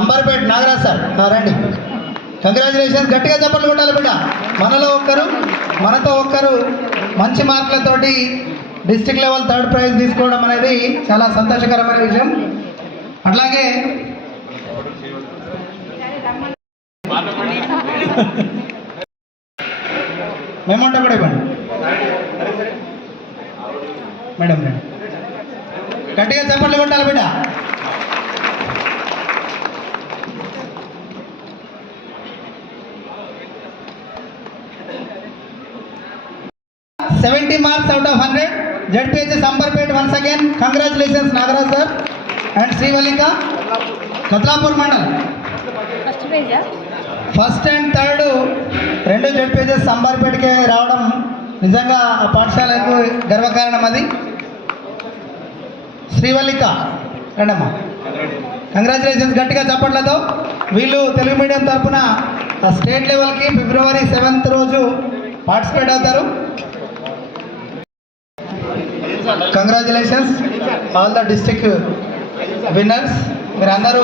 Amberpet Nagaraj sir. రండి. Congratulations గట్టిగా చప్పట్లు కొట్టాలి బిడ్డ. మనలో ఒక్కరు మనతో ఒక్కరు మంచి మార్కులతోటి డిస్టిక్ లెవెల్ థర్డ్ ప్రైజ్ తీసుకోవడం అనేది చాలా సంతోషకరమైన విషయం. అట్లాగే మేమంటే కూడా ఇవ్వండి. Madam madam. గట్టిగా చెప్పట్లు కొట్టాలి బిడ్డ. Seventy marks out of hundred ZPHS Amberpet once again congratulations Nagaraj sir and Srivallika Katlapur mandal first and third రెండు జడ్పిహెచ్ఎస్ అంబర్పేటకే రావడం నిజంగా ఆ పాఠశాలకు గర్వకారణం అది. శ్రీవల్లిక రండమ్మా. కంగ్రాచులేషన్స్ గట్టిగా చప్పట్లతో. వీళ్ళు తెలుగు మీడియం తరఫున స్టేట్ లెవెల్కి ఫిబ్రవరి సెవెంత్ రోజు పార్టిసిపేట్ అవుతారు. Congratulations all the district winners మీరు అందరూ